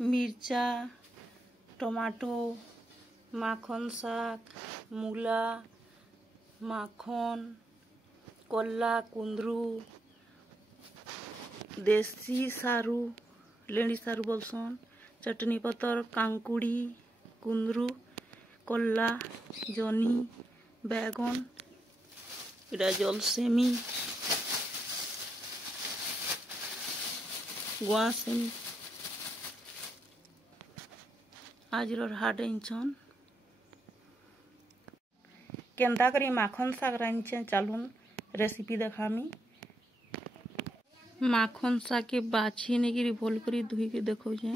मिर्चा, टमाटो, माखन शाक, मूला, माखन, कल्ला, कुंदरू, देसी सारू, लेणी सारू बोलसन, चटनी पतर, कांकुड़ी, कुंदरू, कल्ला, जनी, बैगन, इटा जलसेमी, गुआसेमी। आज हाट इंचन केन्ता करी माखन शाक रांधचे चलुन रेसिपी देखामी। माखन शाक के बाछी नहीं भल कर धुई के देखौछे।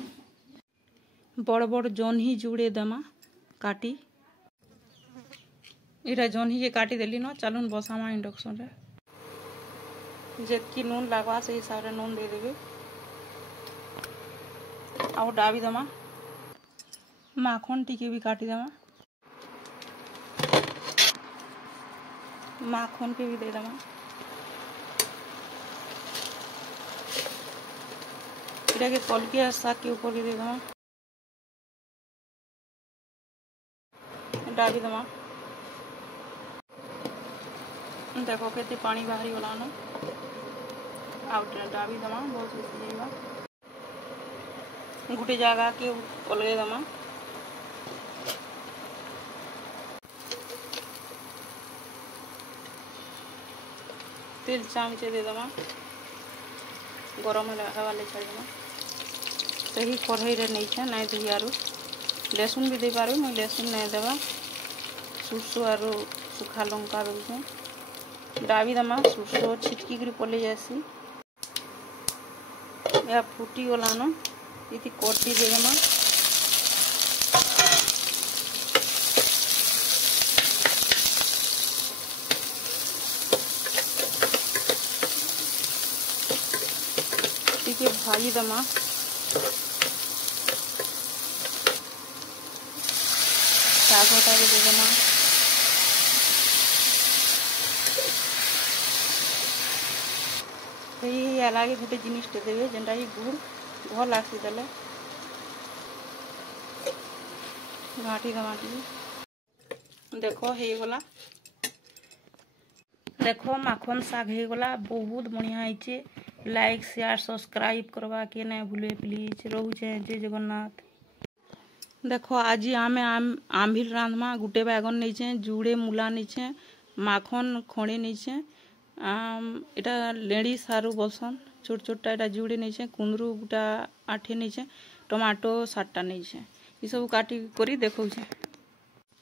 बड़ बड़ जन्ही जुड़े देमा काटी। इरा जन्ही के काटी देली न चलुन बसामा इंडक्शन रे। जेतकी नून लगवा से हिसाब रे नून दे देबे। आउ डाबी देमा। माखन टिके भी काटी देमा। माखन के भी दे देमा। इटा के कलके शाक के ऊपर भी दे देमा। डाबी देमा। देखो केते पानी बाहरी गला न। आउ डाबी देमा बहुत बेसी जाइबा। गुटे जगह के अलगे देमा। तेल चामचे दे देमा। गरम हवाले छाड़ देमा। सही कढ़ाई रे नहीं छे नहीं दी आरु लहसुन भी दे पारू। मैं लहसुन नहीं देवा। सुरसो आरु सुखा लंका दे डाबी देमा। सुरसो छिटकी कर पले जासी। या फुटी गला न इति कटी दे देमा। टिके भाजी देमा। शाक हटा के दे देमा। अलगे गोटे जिनिस देवे जेनटा कि गुड़ भल लागसी देले। घाटी देमा टी। देखो हे गला। देखो माखन शाक हे गला। बहुत बढ़िया होइछे। लाइक शेयर सब्सक्राइब करवा के नहीं भूले प्लीज। रोहुछे जय जगन्नाथ। देखो आज आमे आम्भिल रांधमा। गुटे बैगन नहीं जुड़े मूला नहीं माखन खड़े नहीं इटा लेड़ी सारू बोलसन छोट छोटा इटा जुड़े नहीं कुंदरू गुटा 8 नहीं टमाटो 7टा नहीं ये सब काटी करी देखो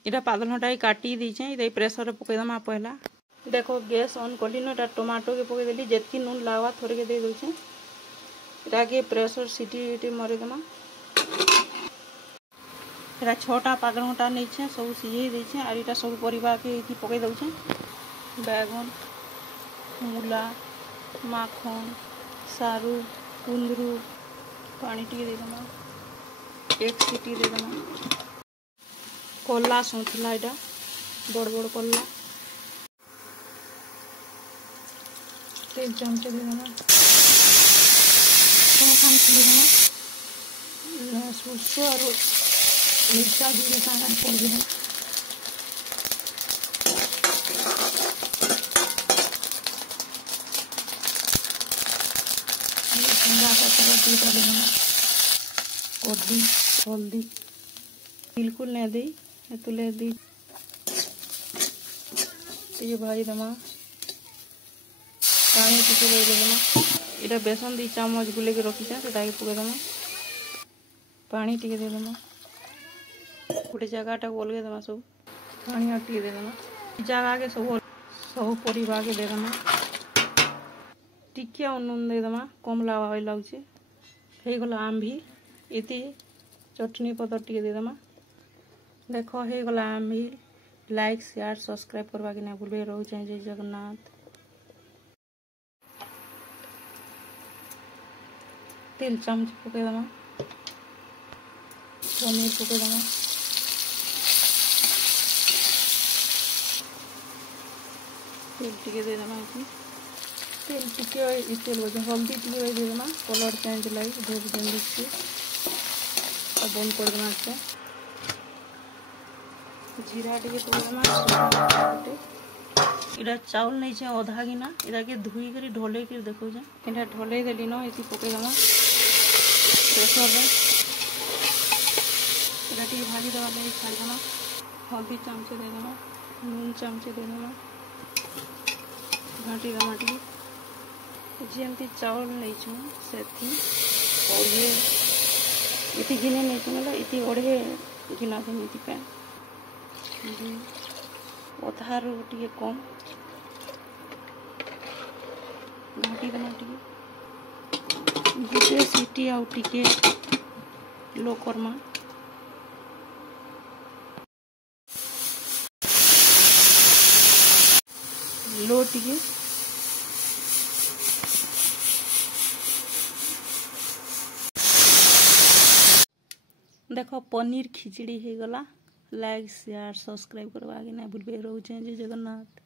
इटा पादल हटा काटी दीचे इधर प्रेसर रे पकईदमा पहला। देखो गैस ऑन कली न टमाटो के पकई देली जेतकी नून लागवा थोड़े के दे दूचे। इटा के प्रेसर सीटी मरीदमा। इटा 6टा पादल हटा नहीं सब सीझे देछे और इटा सब परिवा के पकई दउचे। बैगन मूला माखन सारू कुंदरू पानी टी दे देमा। एक सीटी दे देमा। कल्ला सोचला इटा बड़ बड़ कल्ला। तेल चमचे दे देमा। दे देमा। सुरसो और मिर्चा भी सारा पड़ देमा। कड्डी हल्दी बिल्कुल नहीं दी तुले दी ये भाई दमा। पानी टिके दे देमा। इटा बेसन दी चामच गुले के रखी से पके देमा। पानी टिके दे देमा। गोटे जगहटा को अलगे देमा। सब पानी टिके दे देमा। जगह के सब परिवा के दे देमा। टिके नून दे देमा। कम लाଗୁଛି। हे गला आम्भी इति चटनी पतर टिके दे देमा। देखो हे गला आम्भी। लाइक शेयर सब्सक्राइब करवा के ना भूलबे। रहू जय जगन्नाथ। तेल चमच पके देमा। पनीर पके देमा। तेल टिके दे देमा। तेल टिके तेल हल्दी टिके दे देमा। कलर चेंज लगी धूप जल्दी से गैस बंद कर देना से जीरा टे पकड़मा इटा चाउल नहीं छे अधा गिना इटा के धुई कर ढोले कर देखो इटा ढोले देली न ये पकईदेमा प्रेसर इटा टे भाजी देवा लगे छाड़देमा हल्दी चामचे देदेमा नून चामचे देदेमा घाटी देमा टे जमती चाउल नहीं छू से ओढ़े इति गिने नहीं छू मतलब इति ओढ़े गिना देमी अधार टे कम घाटी देमा टे गुटे सीटी आउ टिके लो करमा लो टिके देखो पनीर खिचड़ी हो गला लाइक शेयर सब्सक्राइब करवा के ना भूलबे। रोचे जय जगन्नाथ।